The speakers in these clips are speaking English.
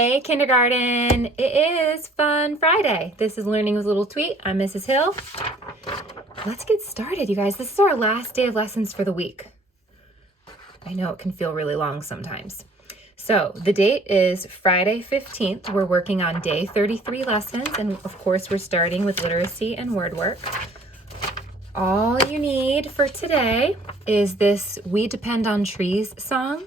Hey kindergarten, it is Fun Friday. This is Learning with Little Tweet. I'm Mrs. Hill. Let's get started, you guys. This is our last day of lessons for the week. I know it can feel really long sometimes. So the date is Friday 15th. We're working on day 33 lessons, and of course we're starting with literacy and word work. All you need for today is this We Depend on Trees song.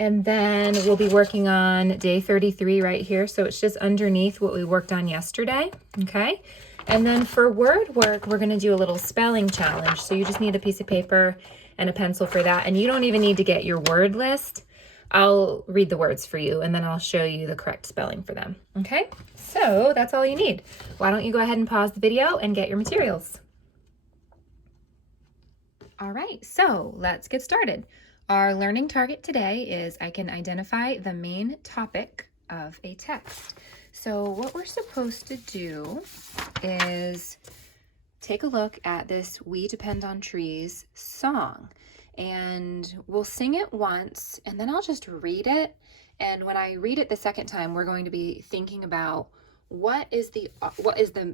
And then we'll be working on day 33 right here. So it's just underneath what we worked on yesterday, okay? And then for word work, we're gonna do a little spelling challenge. So you just need a piece of paper and a pencil for that. And you don't even need to get your word list. I'll read the words for you and then I'll show you the correct spelling for them, okay? So that's all you need. Why don't you go ahead and pause the video and get your materials. All right, so let's get started. Our learning target today is I can identify the main topic of a text. So what we're supposed to do is take a look at this We Depend on Trees song, and we'll sing it once and then I'll just read it. And when I read it the second time, we're going to be thinking about what is the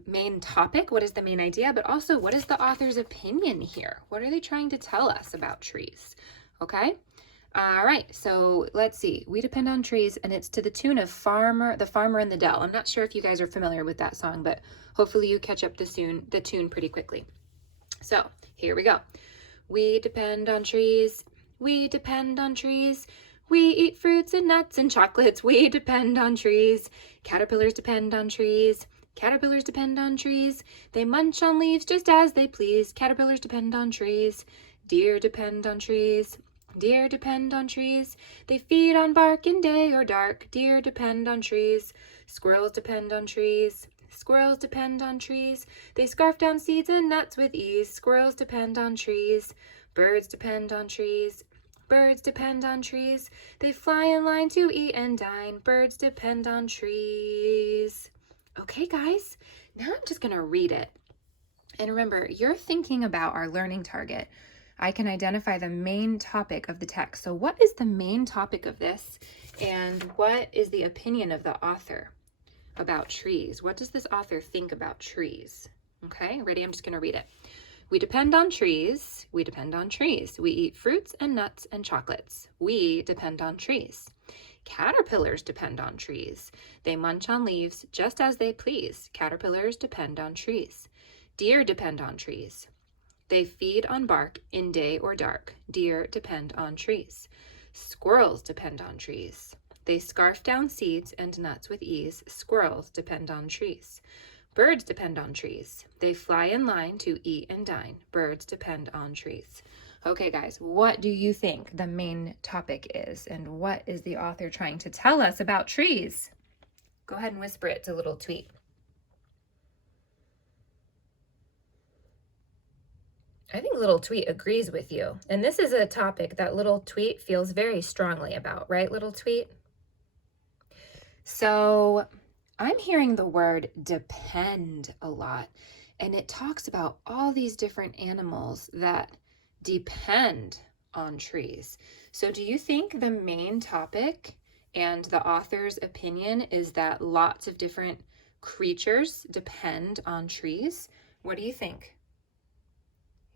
main topic, what is the main idea, but also what is the author's opinion here? What are they trying to tell us about trees? Okay. All right. So let's see. We Depend on Trees, and it's to the tune of The Farmer in the Dell. I'm not sure if you guys are familiar with that song, but hopefully you catch up the tune pretty quickly. So here we go. We depend on trees. We depend on trees. We eat fruits and nuts and chocolates. We depend on trees. Caterpillars depend on trees. Caterpillars depend on trees. They munch on leaves just as they please. Caterpillars depend on trees. Deer depend on trees. Deer depend on trees. They feed on bark in day or dark. Deer depend on trees. Squirrels depend on trees. Squirrels depend on trees. They scarf down seeds and nuts with ease. Squirrels depend on trees. Birds depend on trees. Birds depend on trees. They fly in line to eat and dine. Birds depend on trees. Okay, guys, now I'm just going to read it. And remember, you're thinking about our learning target. I can identify the main topic of the text. So what is the main topic of this? And what is the opinion of the author about trees? What does this author think about trees? Okay, ready? I'm just going to read it. We depend on trees. We depend on trees. We eat fruits and nuts and chocolates. We depend on trees. Caterpillars depend on trees. They munch on leaves just as they please. Caterpillars depend on trees. Deer depend on trees. They feed on bark in day or dark. Deer depend on trees. Squirrels depend on trees. They scarf down seeds and nuts with ease. Squirrels depend on trees. Birds depend on trees. They fly in line to eat and dine. Birds depend on trees. Okay, guys, what do you think the main topic is? And what is the author trying to tell us about trees? Go ahead and whisper it to Little Tweet. I think Little Tweet agrees with you. And this is a topic that Little Tweet feels very strongly about, right, Little Tweet? So I'm hearing the word depend a lot, and it talks about all these different animals that depend on trees. So do you think the main topic and the author's opinion is that lots of different creatures depend on trees? What do you think?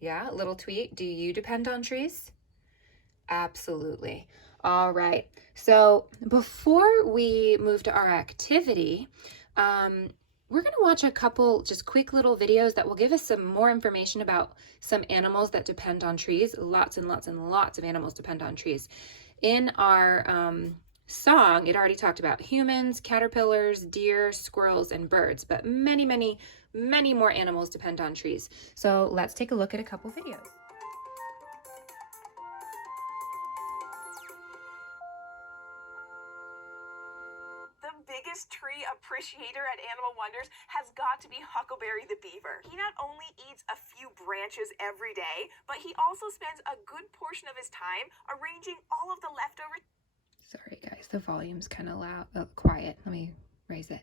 Yeah, Little Tweet, do you depend on trees? Absolutely. All right. So before we move to our activity, we're going to watch a couple just quick little videos that will give us some more information about some animals that depend on trees. Lots and lots and lots of animals depend on trees. In our song, it already talked about humans, caterpillars, deer, squirrels, and birds, but many, many, many more animals depend on trees. So let's take a look at a couple videos. The biggest tree appreciator at Animal Wonders has got to be Huckleberry the Beaver. He not only eats a few branches every day, but he also spends a good portion of his time arranging all of the leftover... Sorry guys, the volume's kind of loud, quiet. Let me raise it.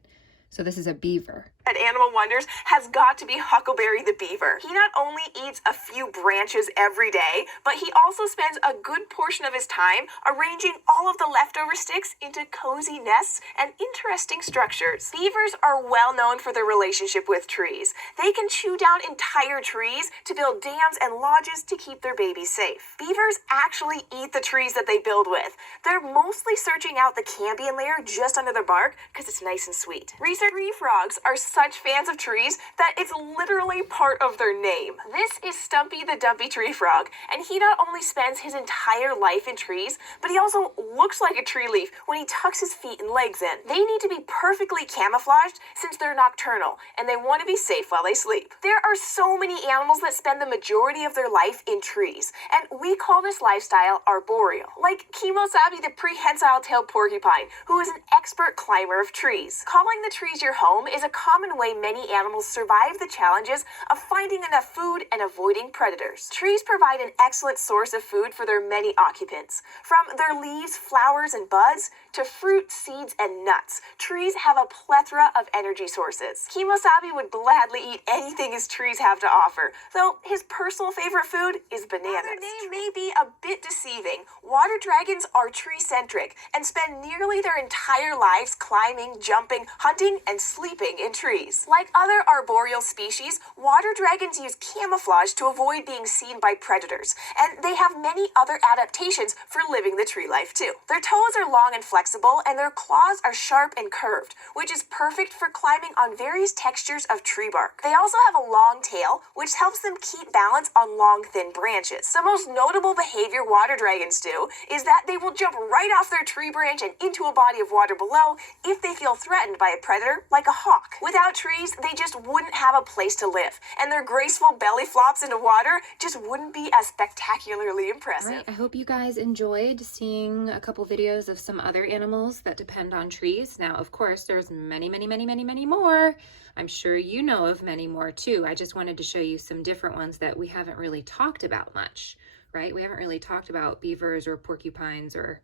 So this is a beaver. At Animal Wonders has got to be Huckleberry the Beaver. He not only eats a few branches every day, but he also spends a good portion of his time arranging all of the leftover sticks into cozy nests and interesting structures. Beavers are well known for their relationship with trees. They can chew down entire trees to build dams and lodges to keep their babies safe. Beavers actually eat the trees that they build with. They're mostly searching out the cambium layer just under their bark because it's nice and sweet. Research tree frogs are such fans of trees that it's literally part of their name. This is Stumpy the Dumpy Tree Frog, and he not only spends his entire life in trees, but he also looks like a tree leaf when he tucks his feet and legs in. They need to be perfectly camouflaged since they're nocturnal, and they want to be safe while they sleep. There are so many animals that spend the majority of their life in trees, and we call this lifestyle arboreal. Like Kimosabi the prehensile-tailed porcupine, who is an expert climber of trees. Calling the trees your home is a common way many animals survive the challenges of finding enough food and avoiding predators. Trees provide an excellent source of food for their many occupants. From their leaves, flowers, and buds, to fruit, seeds, and nuts, trees have a plethora of energy sources. Kimosabi would gladly eat anything his trees have to offer, though his personal favorite food is bananas. Their name may be a bit deceiving. Water dragons are tree-centric and spend nearly their entire lives climbing, jumping, hunting, and sleeping in trees. Like other arboreal species, water dragons use camouflage to avoid being seen by predators, and they have many other adaptations for living the tree life too. Their toes are long and flexible, and their claws are sharp and curved, which is perfect for climbing on various textures of tree bark. They also have a long tail, which helps them keep balance on long, thin branches. The most notable behavior water dragons do is that they will jump right off their tree branch and into a body of water below if they feel threatened by a predator, like a hawk. Without trees, they just wouldn't have a place to live, and their graceful belly flops into water just wouldn't be as spectacularly impressive. All right, I hope you guys enjoyed seeing a couple videos of some other animals that depend on trees. Now, of course, there's many, many, many, many, many more. I'm sure you know of many more too. I just wanted to show you some different ones that we haven't really talked about much, right? We haven't really talked about beavers or porcupines or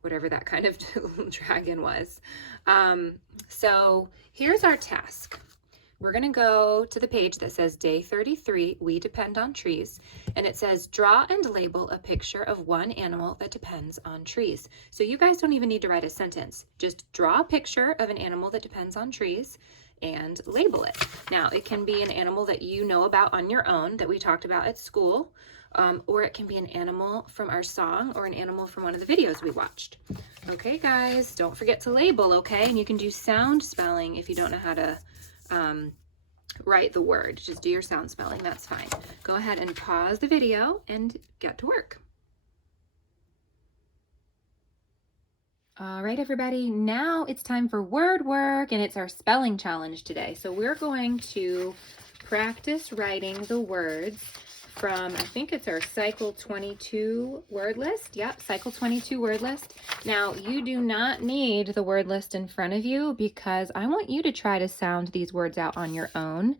whatever that kind of dragon was. So here's our task. We're going to go to the page that says Day 33, We Depend on Trees, and it says draw and label a picture of one animal that depends on trees. So you guys don't even need to write a sentence. Just draw a picture of an animal that depends on trees and label it. Now, it can be an animal that you know about on your own that we talked about at school, or it can be an animal from our song or an animal from one of the videos we watched. Okay, guys, don't forget to label, okay? And you can do sound spelling if you don't know how to write the word. Just do your sound spelling, that's fine. Go ahead and pause the video and get to work. All right, everybody, now it's time for word work, and it's our spelling challenge today. So we're going to practice writing the words from, I think it's our Cycle 22 word list. Yep, Cycle 22 word list. Now, you do not need the word list in front of you because I want you to try to sound these words out on your own.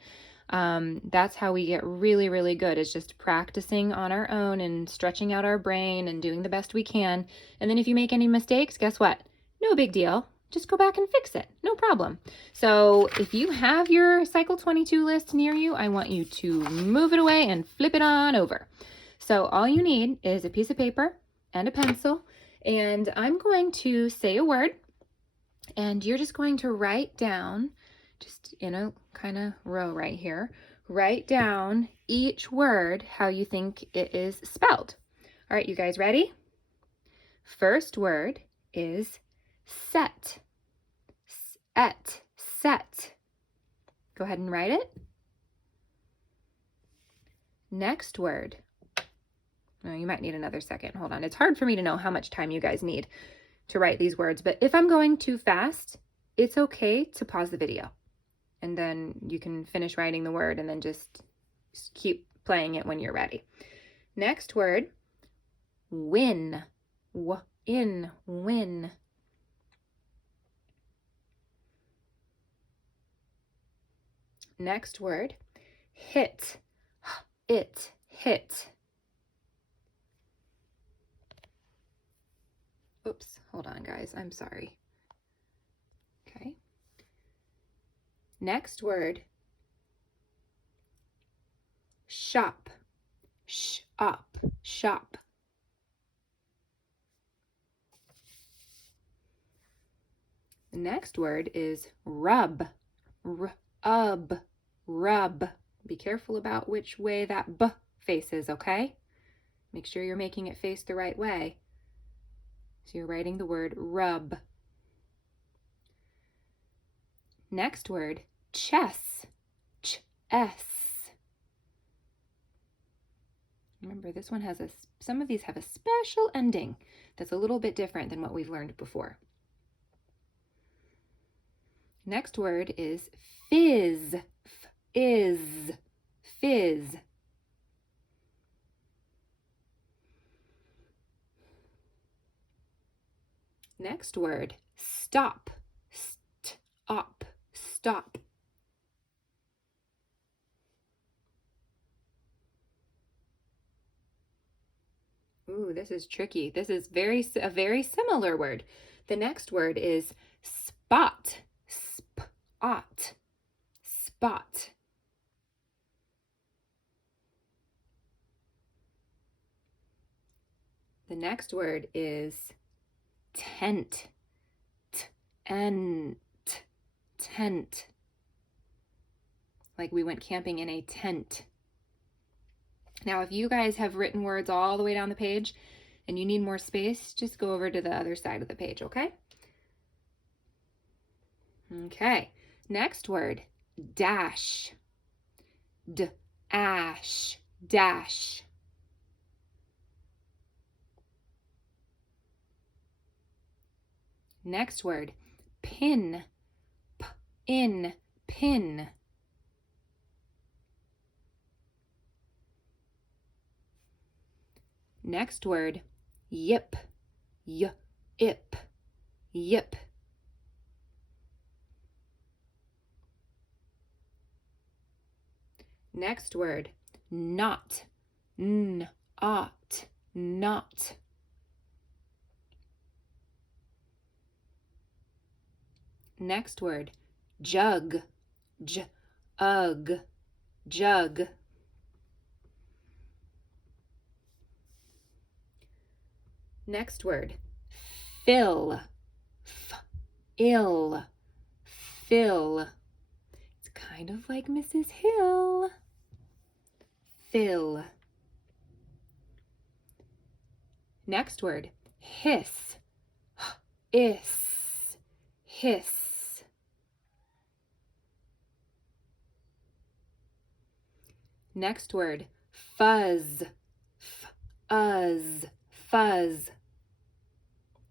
That's how we get really, really good, is just practicing on our own and stretching out our brain and doing the best we can. And then if you make any mistakes, guess what? No big deal. Just go back and fix it. No problem. So if you have your Cycle 22 list near you, I want you to move it away and flip it on over. So all you need is a piece of paper and a pencil, and I'm going to say a word, and you're just going to write down, just in a kind of row right here, write down each word how you think it is spelled. All right, you guys ready? First word is set. Set. Go ahead and write it. Next word. Oh, you might need another second. Hold on. It's hard for me to know how much time you guys need to write these words, but if I'm going too fast, it's okay to pause the video. And then you can finish writing the word and then just keep playing it when you're ready. Next word, win. Win. Next word, hit. Hit. Oops, hold on guys, I'm sorry. Okay. Next word, shop. Shop, shop. The next word is rub. Rub, rub. Be careful about which way that B faces, okay? Make sure you're making it face the right way. So you're writing the word rub. Next word, chess. Ch-S. Remember, this one has some of these have a special ending that's a little bit different than what we've learned before. Next word is fizz. Fizz. Fizz. Next word, stop. Stop. Stop. Ooh, this is tricky. This is a very similar word. The next word is spot. Spot. Spot. The next word is tent. Tent. Tent. Like we went camping in a tent. Now, if you guys have written words all the way down the page and you need more space, just go over to the other side of the page, okay? Okay, next word, dash. D-ash, dash. Next word, pin. P-in, pin. Next word, yip. Y-ip, yip. Next word, knot. N-ot, knot. Next word, jug. J-ug, jug. Next word, fill. F-ill, fill. It's kind of like Mrs. Hill. Fill. Next word, hiss. Hiss, hiss. Next word, fuzz. F-uzz, fuzz.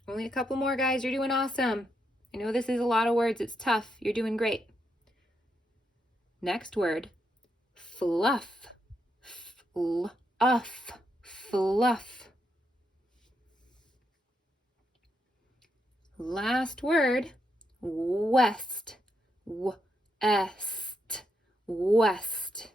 Only a couple more, guys. You're doing awesome. I know this is a lot of words. It's tough. You're doing great. Next word, fluff. Fluff, fluff. Last word, west. West, west.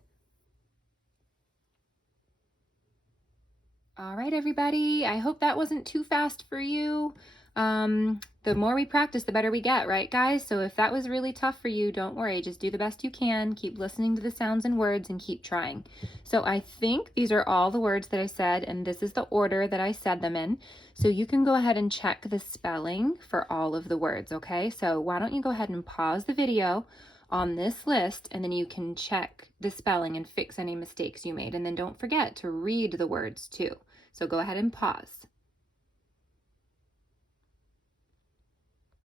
All right, everybody. I hope that wasn't too fast for you. The more we practice, the better we get, right, guys? So if that was really tough for you, don't worry. Just do the best you can. Keep listening to the sounds and words and keep trying. So I think these are all the words that I said, and this is the order that I said them in. So you can go ahead and check the spelling for all of the words, okay? So why don't you go ahead and pause the video on this list, and then you can check the spelling and fix any mistakes you made. And then don't forget to read the words too. So go ahead and pause.